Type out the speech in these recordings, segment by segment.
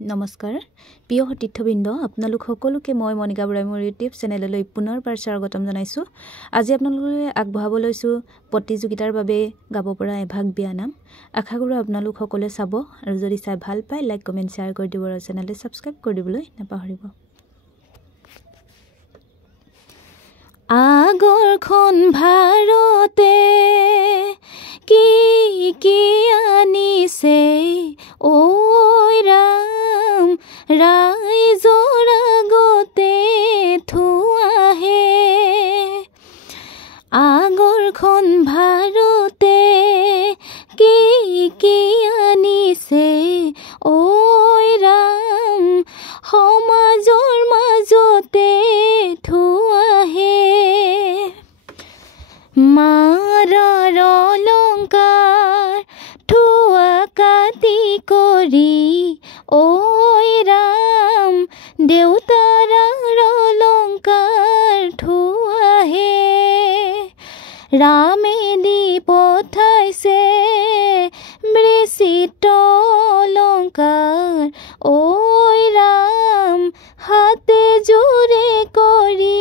নমস্কাৰ প্ৰিয় সতীৰ্থবৃন্দ আপোনালোক সকলোকে মই মনিকা বৰাই মোৰ ইউটিউব চেনেললৈ পুনৰবাৰ স্বাগতম জনাইছোঁ। আজি আপোনালোকলৈ আগবঢ়াব লৈছোঁ প্ৰতিযোগিতাৰ বাবে গাব পৰা এভাগ বিয়ানাম। আশা কৰোঁ আপোনালোক সকলোৱে চাব আৰু যদি চাই ভাল পায় লাইক কমেণ্ট শ্বেয়াৰ কৰি দিব আৰু চেনেলটো ছাবস্ক্ৰাইব কৰি দিবলৈ নাপাহৰিব। আগৰখন ভাৰতে কি কি আনিছে ঐ ৰাম, ৰাইজৰ আগতে থোৱাহে। আগৰখন ভাৰতে কি কি আনিছে ঐ ৰাম, সমাজৰ মাজতে থোৱাহে। মাৰাৰ অলংকাৰ থোৱা কাটি কৰি ঐ ৰাম, দেউতাৰ অলংকাৰ থোৱাহে। ৰামে দি পঠাইছে বৃচিত অলংকাৰ ঐ ৰাম, হাতে জোৰে কৰি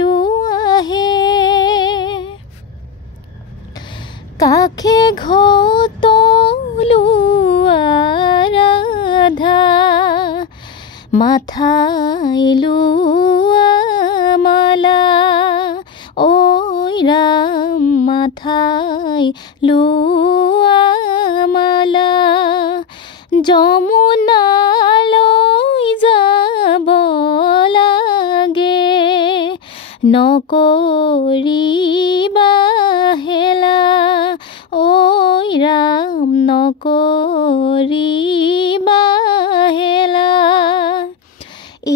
লোৱাহে। কাষে ঘট লোৱাৰ আধা, মাথাই লোৱা মালা ঐ ৰাম, মাথাই লোৱা মালা। যমুনালৈ যাব লাগে নকৰিবা হেলা ঐ ৰাম, নকৰিবা হেলা।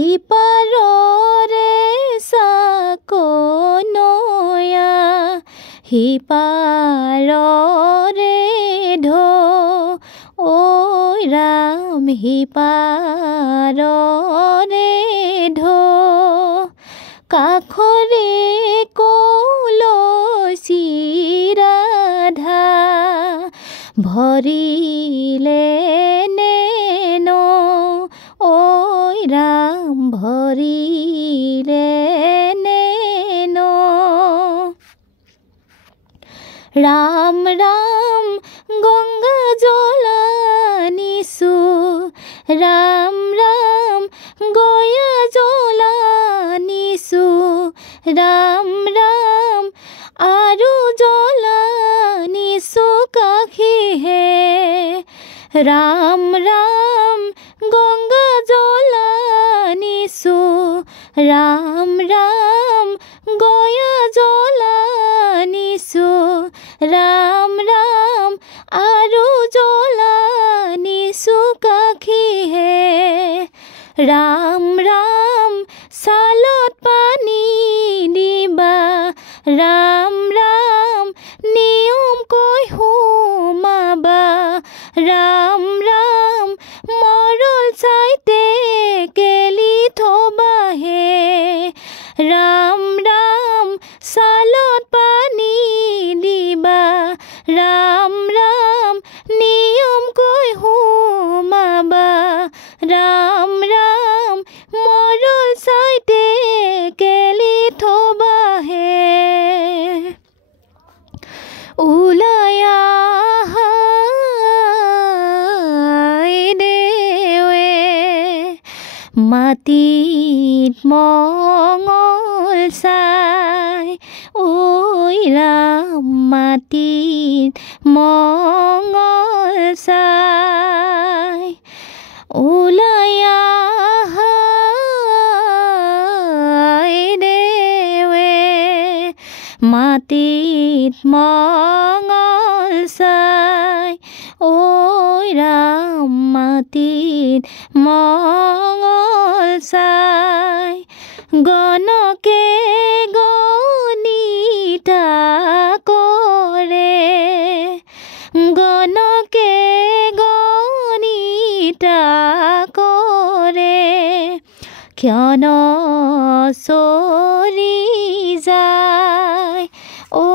ইপাৰৰে চাকনৈয়া, সিপাৰৰে ঢৌ ঐ ৰাম, সিপাৰৰে ঢৌ। কাষৰে কলচি ৰাধা, ভৰিলে নে নৌ ঐ ৰাম, ভৰিলে নে নৌ। ৰাম ৰাম গংগা জল আনিছোঁ, ৰাম ৰাম গয়া জল আনিছোঁ, ৰাম ৰাম আৰু জল আনিছোঁ কাষীহে। ৰাম ৰাম গংগা জল আনিছোঁ, ৰাম ৰাম গয়া জল আনিছোঁ, ৰাম ৰাম আৰু জল আনিছোঁ কাষীহে। ৰাম ৰাম চালত পানী দিবা, ৰাম ৰাম নিয়মকৈ সোমাবা, ৰাম ৰাম মৰল চাইতে কেলি থবাহে। ৰাম ৰাম চালত পানী দিবা, ৰাম ৰাম নিয়মকৈ সোমাবা, ৰাম ৰাম মৰল চাইতে কেলি থবাহে। ওলাই আহাই দেৱে মাটিত মঙল চাই ঐ ৰাম, মাটিত মঙল চাই। ওলাই আহাই দেৱে মাটিত মঙল চাই ঐ ৰাম, মাটিত মঙল চাই। গণকে গণিতা কৰে, গণকে গণিতা কৰে, ক্ষণ চৰি যায় ঐ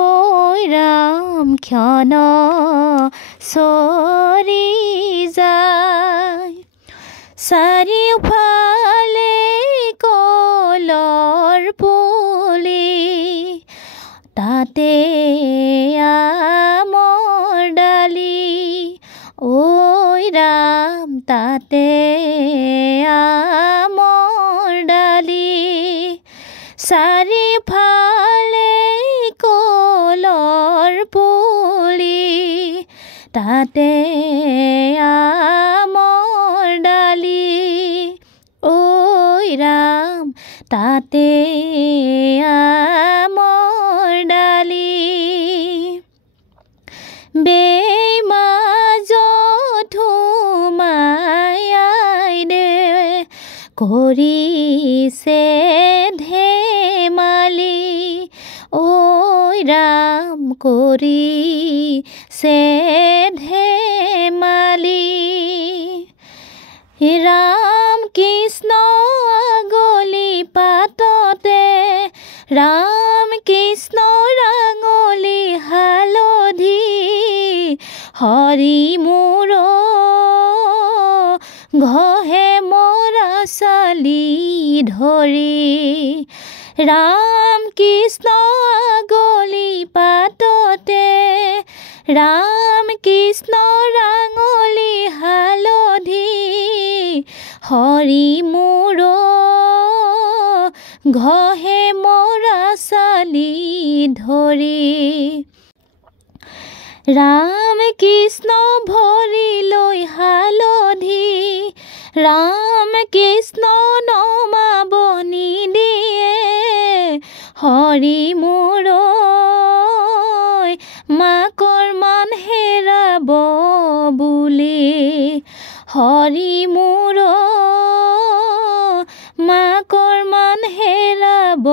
ৰাম, ক্ষণ চৰি যায়। চাৰিওফালে কলৰ পুলি তাতে আমৰ ডালি ঐ ৰাম তাতে আমৰ ডালি চাৰিওফালে কলৰ পুলি তাতে আমৰ ডালি ঐ ৰাম তাতে আমৰ ডালি বেমাজত সোমাই দে কৰিছে ধেমালি ঐ ৰাম কৰিছে ধেমালি ৰাম কৃষ্ণ আগলি পাততে ৰাম কৃষ্ণ ৰাঙলি হালধি হৰি মোৰ ঘহে মৰা চালি ধৰি ৰাম কৃষ্ণ আগলি পাততে ৰাম কৃষ্ণ ৰাঙলি হালধি হৰি মোৰ ঘহে মৰা চালি ধৰি ৰাম কৃষ্ণ ভৰি লৈ হালধি ৰাম কৃষ্ণ নমাব নিদিয়ে হৰি মোৰ মাকৰ মান হেৰাব বুলি হৰি মোৰ মাকৰ মান হেৰাব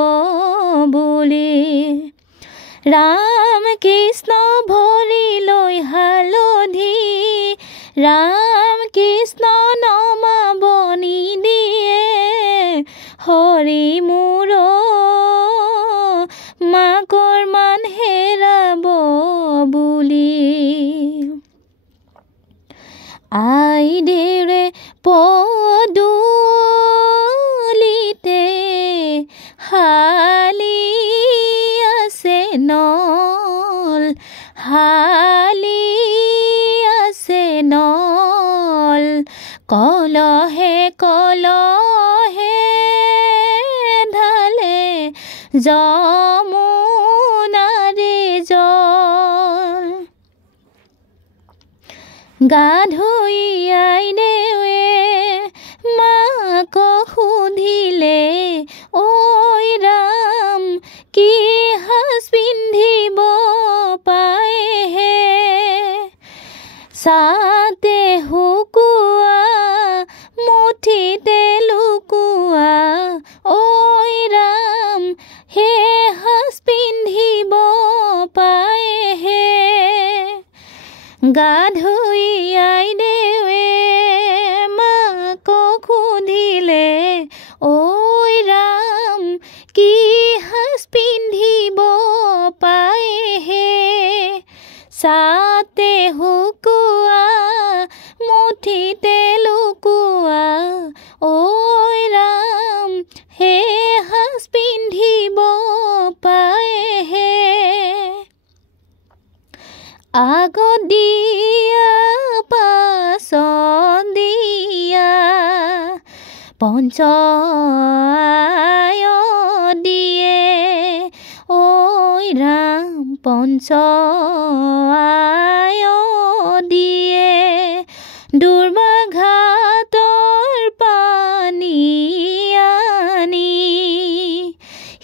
বুলি ৰাম কৃষ্ণ ভৰি লৈ হালধি ৰাম কৃষ্ণ নমাব নিদিয়ে হৰি মোৰ মাকৰ মান হেৰাব বুলি আই দেউৰে পদূলিতে হালি আছে নল হালি আছে নল কলহে কলহে ঢালে যমুনাৰে জল গা ধুই আই দেৱে মাক সুধিলে ঐ ৰাম কি সাজ পিন্ধিব পায়হে ছাতে শুকোৱা মুঠিতে লুকোৱা ঐ ৰাম হে সাজ পিন্ধিব পায়হে গা ধুই আই দেৱে মাক সুধিলে ঐ ৰাম কি সাজ পিন্ধিব পায়হে ছাতে শুকোৱা মুঠিতে লুকোৱা ঐ ৰাম হে সাজ পিন্ধিব পায়হে আগত দিয়া পাছত দিয়া পঞ্চায় দিয়ে ঐ ৰাম পঞ্চায় দিয়ে দুৰ্বাঘাতৰ পানী আনি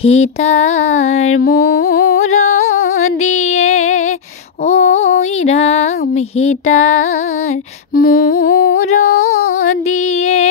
সীতাৰ মূৰত দিয়ে ঐ ৰাম সীতাৰ মূৰত দিয়ে